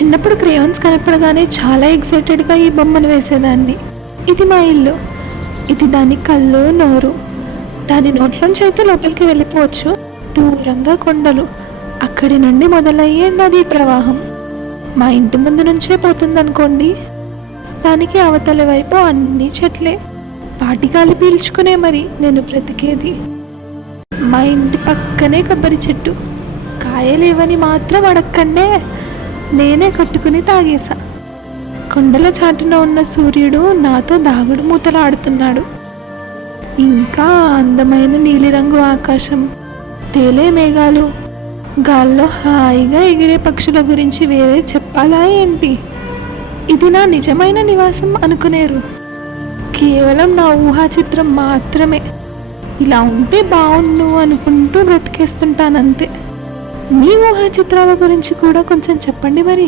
చిన్నప్పుడు క్రేయాన్స్ కనపడగానే చాలా ఎక్సైటెడ్గా ఈ బొమ్మను వేసేదాన్ని. ఇది మా ఇల్లు, ఇది దాని కళ్ళు నోరు, దాని నోట్లోంచి అయితే లోపలికి వెళ్ళిపోవచ్చు. దూరంగా కొండలు, అక్కడి నుండి మొదలయ్యే నదీ ప్రవాహం మా ఇంటి ముందు నుంచే పోతుందనుకోండి. దానికి అవతల వైపు అన్ని చెట్లే, పాటిగాలి పీల్చుకునే మరి నేను బ్రతికేది. మా ఇంటి పక్కనే కొబ్బరి చెట్టు, కాయలేవని మాత్రం అడక్కండే నేనే కొట్టుకుని తాగేశా. కొండల చాటున ఉన్న సూర్యుడు నాతో దాగుడు మూతలాడుతున్నాడు. ఇంకా అందమైన నీలిరంగు ఆకాశం, తేలే మేఘాలు, గాల్లో హాయిగా ఎగిరే పక్షుల గురించి వేరే చెప్పాలా ఏంటి? ఇది నా నిజమైన నివాసం అనుకునేరు కేవలం నా ఊహా చిత్రం మాత్రమే. ఇలా ఉంటే బాగుండు అనుకుంటూ బ్రతికేస్తుంటానంతే. మీ ఊహా చిత్రాల గురించి కూడా కొంచెం చెప్పండి మరి.